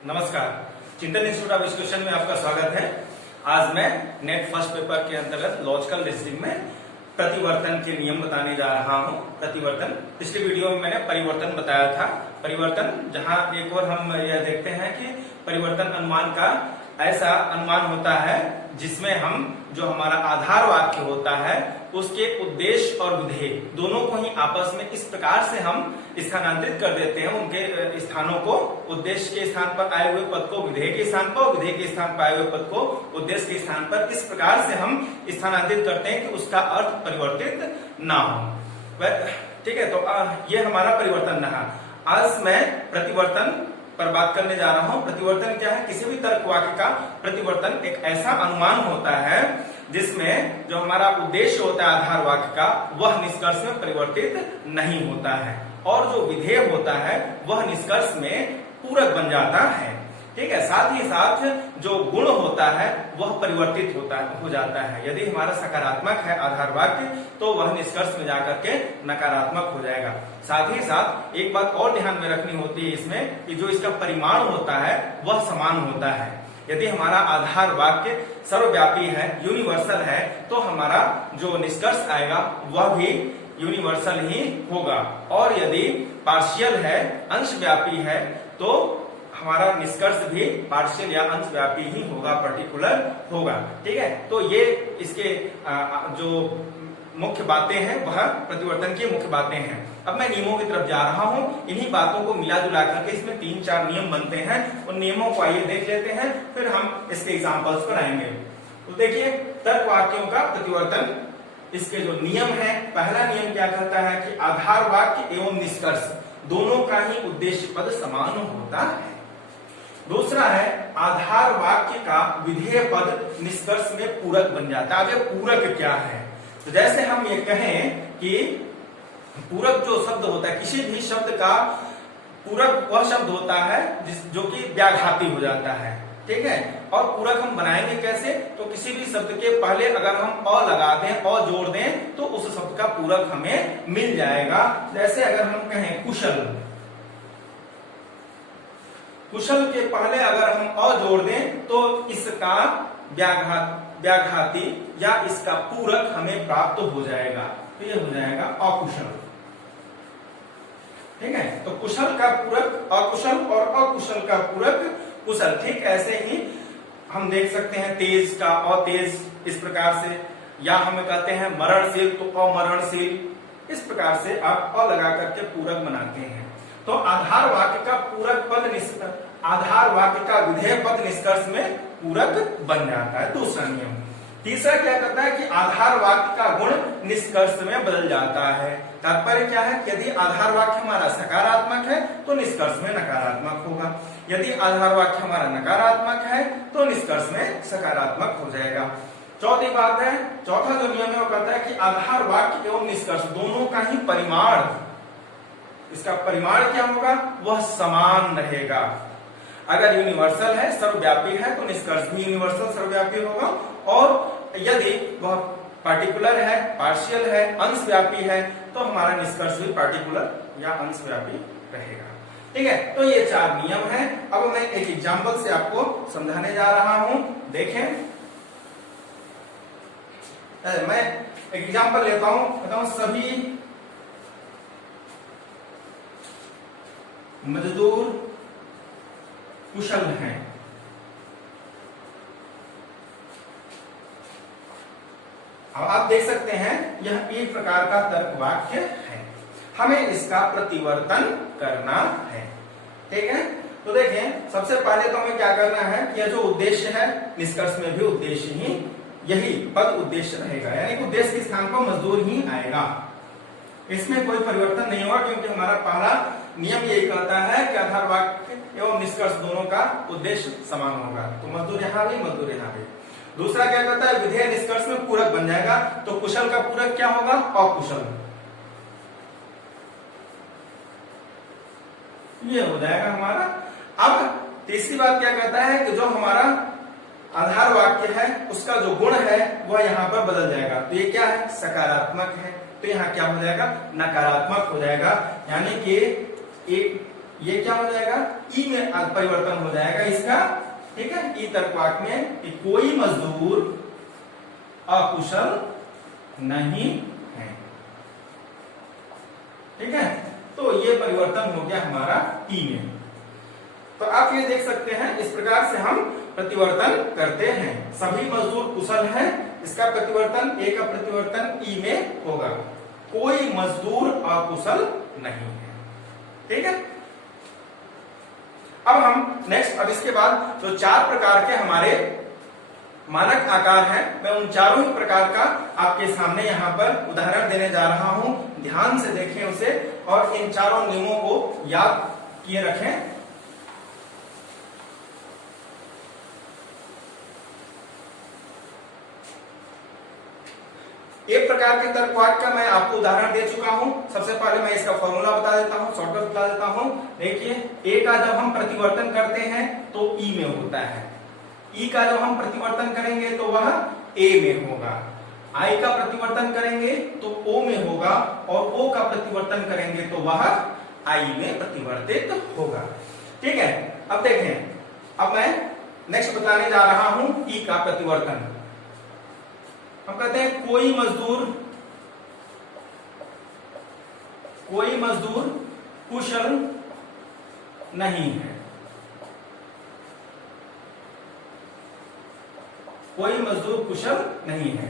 नमस्कार, चिंतन institute of education में आपका स्वागत है। आज मैं नेट फर्स्ट पेपर के अंतर्गत लॉजिकल रीजनिंग में प्रतिवर्तन के नियम बताने जा रहा हूं। प्रतिवर्तन, पिछली वीडियो में मैंने परिवर्तन बताया था। परिवर्तन जहां एक और हम यह देखते हैं कि परिवर्तन अनुमान का ऐसा अनुमान होता है जिसमें हम जो हमारा आधार वाक्य होता है उसके उद्देश्य और विधेय दोनों को ही आपस में इस प्रकार से हम स्थानांतरित कर देते हैं। उनके स्थानों को उद्देश्य के स्थान पर आए हुए पद को विधेय के स्थान पर, विधेय के स्थान पर आए हुए पद को उद्देश्य के स्थान पर इस प्रकार से हम स्थानांतरित करते हैं कि उसका अर्थ परिवर्तित ना हो। ठीक है, तो ये हमारा परिवर्तन रहा। आज मैं प्रतिवर्तन पर बात करने जा रहा हूं। प्रतिवर्तन क्या है? किसी भी तर्क वाक्य का प्रतिवर्तन एक ऐसा अनुमान होता है जिसमें जो हमारा उद्देश्य होता है आधार वाक्य का वह निष्कर्ष में परिवर्तित नहीं होता है और जो विधेय होता है वह निष्कर्ष में पूरक बन जाता है। ठीक है, साथ ही साथ जो गुण होता है वह परिवर्तित हो जाता है। यदि हमारा सकारात्मक है आधार वाक्य तो वह निष्कर्ष में जाकर के नकारात्मक हो जाएगा। साथ ही साथ एक बात और ध्यान में रखनी होती है इसमें कि जो इसका परिमाण होता है वह समान होता है। यदि हमारा आधार वाक्य सर्वव्यापी है, यूनिवर्सल है, तो हमारा जो निष्कर्ष आएगा वह भी यूनिवर्सल ही होगा। और यदि पार्शियल है, अंशव्यापी है, तो हमारा निष्कर्ष भी पार्शियल या अंशव्यापी ही होगा, पर्टिकुलर होगा। ठीक है, तो ये इसके जो मुख्य बातें हैं वह प्रतिवर्तन की मुख्य बातें हैं। अब मैं नियमों की तरफ जा रहा हूं। इन्हीं बातों को मिला जुला करके इसमें 3-4 नियम बनते हैं। उन नियमों को आइए देख लेते हैं, फिर हम इसके एग्जांपल्स पर आएंगे। तो देखिए, तर्क वाक्यों का प्रतिवर्तन, इसके जो नियम है, पहला नियम क्या कहता है कि आधार वाक्य एवं निष्कर्ष दोनों का ही उद्देश्य पद समान होता है। दूसरा है आधार वाक्य का विधेय पद निष्कर्ष में पूरक बन जाता है। अब ये पूरक क्या है? तो जैसे हम ये कहें कि पूरक जो शब्द होता है, किसी भी शब्द का पूरक वह शब्द होता है जो कि व्याघाती हो जाता है। ठीक है, और पूरक हम बनाएंगे कैसे? तो किसी भी शब्द के पहले अगर हम अ लगा दें, अ जोड़ दें, तो उस शब्द का पूरक हमें मिल जाएगा। जैसे अगर हम कहें कुशल, कुशल के पहले अगर हम अ जोड़ दें तो इसका व्याघाती या इसका पूरक हमें प्राप्त हो जाएगा, तो ये हो जाएगा अकुशल। ठीक है, तो कुशल का पूरक अकुशल और अकुशल का पूरक कुशल। ठीक ऐसे ही हम देख सकते हैं तेज का अतेज, इस प्रकार से, या हमें कहते हैं मरणशील तो अमरणशील। इस प्रकार से आप अ लगा करके पूरक बनाते हैं। तो आधार वाक्य का पूरक पद आधार वाक्य का विधेय पद निष्कर्ष में पूरक बन जाता है। दूसरा नियम। तीसरा क्या कहता है कि आधार वाक्य का गुण निष्कर्ष में बदल जाता है। तात्पर्य क्या है? यदि आधार वाक्य हमारा सकारात्मक है तो निष्कर्ष में नकारात्मक होगा, यदि आधार वाक्य हमारा नकारात्मक है तो निष्कर्ष में सकारात्मक हो जाएगा। चौथी बात है, चौथा जो नियम है वो कहता है कि आधार वाक्य एवं निष्कर्ष दोनों का ही परिमाण, इसका परिमाण क्या होगा? वह समान रहेगा। अगर यूनिवर्सल है, सर्वव्यापी है, तो निष्कर्ष भी यूनिवर्सल सर्वव्यापी होगा। और यदि वह पार्टिकुलर है, पार्शियल है, अंशव्यापी है, तो हमारा निष्कर्ष भी पार्टिकुलर या अंशव्यापी रहेगा। ठीक है, तो ये 4 नियम हैं। अब मैं एक एग्जांपल से आपको समझाने जा रहा हूं। देखें, मैं एक एग्जांपल लेता हूं, बताऊं सभी मजदूर कुशल हैं। अब आप देख सकते हैं यह एक प्रकार का तर्क वाक्य है, हमें इसका प्रतिवर्तन करना है। ठीक है, तो देखें, सबसे पहले तो हमें क्या करना है कि यह जो उद्देश्य है निष्कर्ष में भी उद्देश्य ही, यही पद उद्देश्य रहेगा, यानी कि उद्देश्य के स्थान पर मजदूर ही आएगा। इसमें कोई परिवर्तन नहीं होगा क्योंकि हमारा पहला नियम यही कहता है कि आधार वाक्य एवं निष्कर्ष दोनों का उद्देश्य समान होगा। तो मजदूर यहाँ भी, मजदूर यहाँ भी। दूसरा क्या कहता है? विधेय निष्कर्ष में पूरक बन जाएगा। तो कुशल का पूरक क्या होगा? अकुशल। ये हो जाएगा हमारा। अब तीसरी बात क्या कहता है कि जो हमारा आधार वाक्य है उसका जो गुण है वह यहाँ पर बदल जाएगा। तो ये क्या है? सकारात्मक है, तो यहाँ क्या हो जाएगा? नकारात्मक हो जाएगा। यानी कि एक ये क्या हो जाएगा, ई में परिवर्तन हो जाएगा इसका, ठीक है। ई तर्क वाक्य में कि कोई मजदूर अकुशल नहीं है, ठीक है। तो ये परिवर्तन हो गया हमारा ई में। तो आप ये देख सकते हैं इस प्रकार से हम प्रतिवर्तन करते हैं। सभी मजदूर कुशल हैं, इसका प्रतिवर्तन, ए का प्रतिवर्तन ई में होगा। कोई मजदूर अकुशल नहीं है, ठीक है। अब हम नेक्स्ट, अब इसके बाद जो 4 प्रकार के हमारे मानक आकार हैं, मैं उन चारों ही प्रकार का आपके सामने यहाँ पर उदाहरण देने जा रहा हूं। ध्यान से देखें उसे और इन चारों नियमों को याद किए रखें। एक प्रकार के तर्क वाक्य का मैं आपको उदाहरण दे चुका हूं। सबसे पहले मैं इसका फॉर्मूला बता देता हूं, शॉर्टकट बता देता हूं। देखिए, ए का जब हम प्रतिवर्तन करते हैं तो ई में होता है, ई का जब हम प्रतिवर्तन करेंगे तो वह ए में होगा, आई का प्रतिवर्तन करेंगे तो ओ में होगा, और ओ का प्रतिवर्तन करेंगे तो वह आई में प्रतिवर्तित होगा, ठीक है। अब देखें, अब मैं नेक्स्ट बताने जा रहा हूं ई का प्रतिवर्तन। हम कहते हैं कोई मजदूर कुशल नहीं है, कोई मजदूर कुशल नहीं है,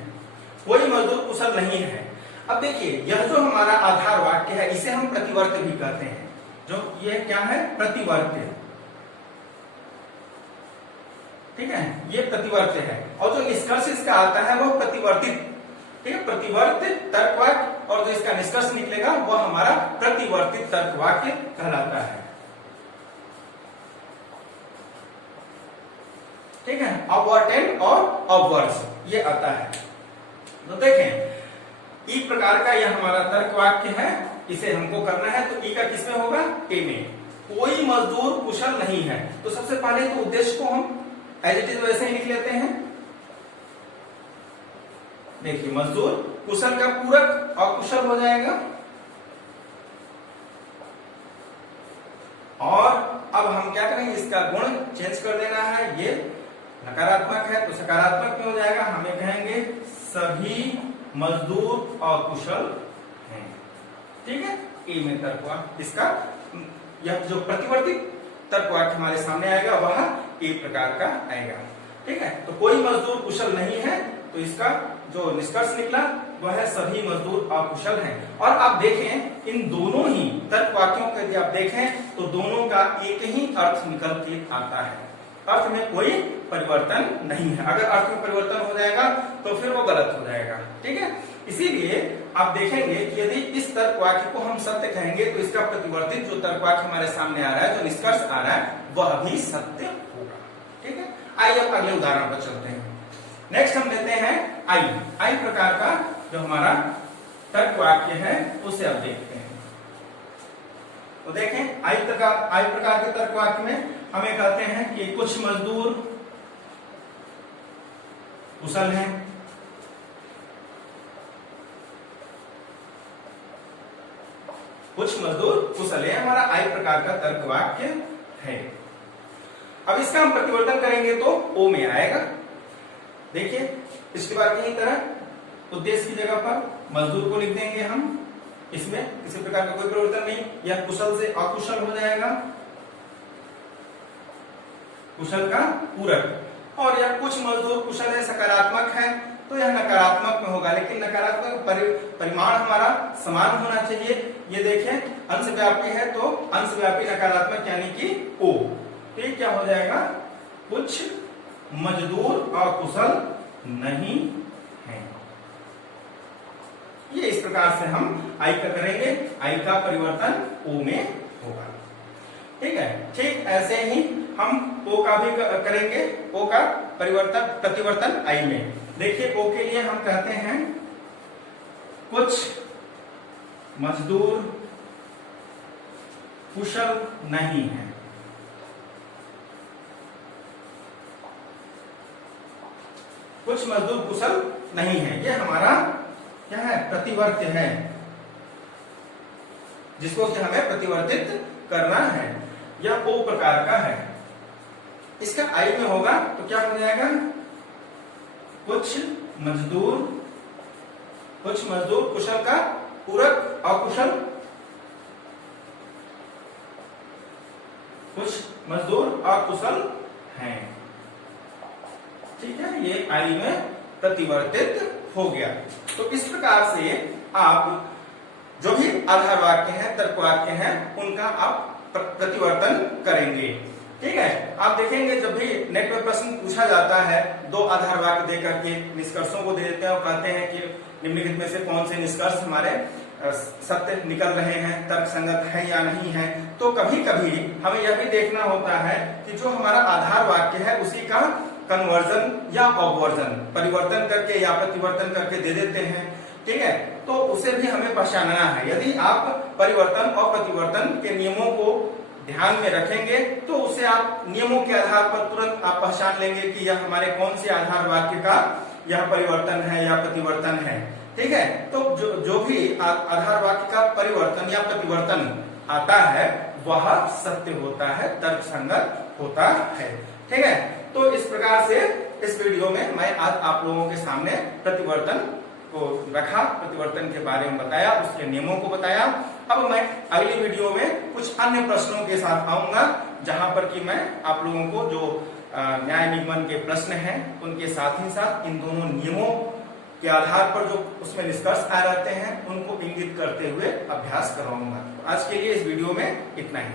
कोई मजदूर कुशल नहीं है। अब देखिए, यह जो हमारा आधार वाक्य है इसे हम प्रतिवर्त भी कहते हैं। जो ये क्या है, प्रतिवर्त, ठीक है, ये प्रतिवर्त है। और जो निष्कर्ष इसका आता है वह प्रतिवर्तित, ठीक है, प्रतिवर्तित तर्क वाक्य, और जो इसका निष्कर्ष निकलेगा वह हमारा प्रतिवर्तित तर्क वाक्य कहलाता है, ठीक है। अपवर्टेंट और अपवर्स ये आता है। तो देखें, ई प्रकार का यह हमारा तर्क वाक्य है, इसे हमको करना है। तो ई का किसमें होगा, ए में। कोई मजदूर कुशल नहीं है, तो सबसे पहले तो उद्देश्य को हम एज इट इज वैसे ही लिख लेते हैं। देखिए, मजदूर कुशल का पूरक अकुशल हो जाएगा, और अब हम क्या करेंगे, इसका गुण चेंज कर देना है। ये नकारात्मक है तो सकारात्मक में हो जाएगा, हमें कहेंगे सभी मजदूर अकुशल हैं, ठीक है। ए में तर्क वाक्य, इसका यह जो प्रतिवर्तित तर्क वाक्य हमारे सामने आएगा वह ए प्रकार का आएगा, ठीक है। तो कोई मजदूर कुशल नहीं है, तो इसका जो निष्कर्ष निकला वह है सभी मजदूर अकुशल हैं। और आप देखें, इन दोनों ही तर्क वाक्यों को यदि आप देखें तो दोनों का एक ही अर्थ निकल के आता है, अर्थ में कोई परिवर्तन नहीं है। अगर अर्थ में परिवर्तन हो जाएगा तो फिर वो गलत हो जाएगा, ठीक है। इसीलिए आप देखेंगे कि यदि इस तर्क वाक्य को हम सत्य कहेंगे तो इसका प्रतिवर्तित जो तर्क वाक्य हमारे सामने आ रहा है, जो निष्कर्ष आ रहा है, वह भी सत्य होगा, ठीक है। आइए अब अगले उदाहरण पर चलते हैं। नेक्स्ट हम लेते हैं आई। आई प्रकार का जो हमारा तर्क वाक्य है उसे अब देखते हैं। तो देखें, आई प्रकार के तर्क वाक्य में हमें कहते हैं कि कुछ मजदूर कुशल हैं, कुछ मजदूर कुशल है, हमारा आई प्रकार का तर्क वाक्य है। अब इसका हम प्रतिवर्तन करेंगे तो ओ में आएगा। देखिए, इसके बाद की तरह उद्देश्य की जगह पर मजदूर को लिख देंगे हम, इसमें किसी प्रकार का कोई परिवर्तन नहीं, यह कुशल से अकुशल हो जाएगा, कुशल का पूरक। और यह कुछ मजदूर कुशल है, सकारात्मक है, तो यह नकारात्मक में होगा, लेकिन नकारात्मक परिमाण हमारा समान होना चाहिए। ये देखें, अंशव्यापी है तो अंशव्यापी नकारात्मक यानी कि ओ, तो ये क्या हो जाएगा, कुछ मजदूर अकुशल नहीं है। ये इस प्रकार से हम आई का करेंगे, आई का परिवर्तन ओ में होगा, ठीक है। ठीक ऐसे ही हम ओ का भी करेंगे, ओ का प्रतिवर्तन आई में। देखिए, ओ के लिए हम कहते हैं कुछ मजदूर कुशल नहीं है, कुछ मजदूर कुशल नहीं है। ये हमारा क्या है, प्रतिवर्त्य है, जिसको कि हमें प्रतिवर्तित करना है। या ओ प्रकार का है। इसका आई में होगा तो क्या बन जाएगा, कुछ मजदूर कुशल का पूरक अकुशल, कुछ मजदूर अकुशल हैं। ठीक है, ये आई में प्रतिवर्तित हो गया। तो इस प्रकार से आप जो भी आधार वाक्य हैं, तर्क वाक्य हैं, उनका आप प्रतिवर्तन करेंगे। ठीक है, आप देखेंगे जब भी नेट में प्रश्न पूछा जाता है, दो आधार वाक्य देकर के निष्कर्षों को दे देते हैं और कहते हैं कि निम्नलिखित में से कौन से निष्कर्ष हमारे सत्य निकल रहे हैं, तर्क संगत है या नहीं है। तो कभी कभी हमें यह भी देखना होता है कि जो हमारा आधार वाक्य है उसी का कन्वर्जन या ऑबवर्जन, परिवर्तन करके या प्रतिवर्तन करके दे देते हैं। ठीक है, तो उसे भी हमें पहचानना है। यदि आप परिवर्तन और प्रतिवर्तन के नियमों को ध्यान में रखेंगे तो उसे आप नियमों के आधार पर तुरंत आप पहचान लेंगे कि यह हमारे कौन से आधार वाक्य का यह परिवर्तन है या प्रतिवर्तन है। ठीक है, तो जो भी आधार वाक्य का परिवर्तन या प्रतिवर्तन आता है वह सत्य होता है, तर्क संगत होता है। ठीक है, तो इस प्रकार से इस वीडियो में मैं आज आप लोगों के सामने प्रतिवर्तन को रखा, प्रतिवर्तन के बारे में बताया, उसके नियमों को बताया। अब मैं अगली वीडियो में कुछ अन्य प्रश्नों के साथ आऊंगा, जहां पर कि मैं आप लोगों को जो न्याय निगमन के प्रश्न हैं उनके साथ ही साथ इन दोनों नियमों के आधार पर जो उसमें निष्कर्ष आ रहते हैं उनको इंगित करते हुए अभ्यास करवाऊंगा। आज के लिए इस वीडियो में इतना ही।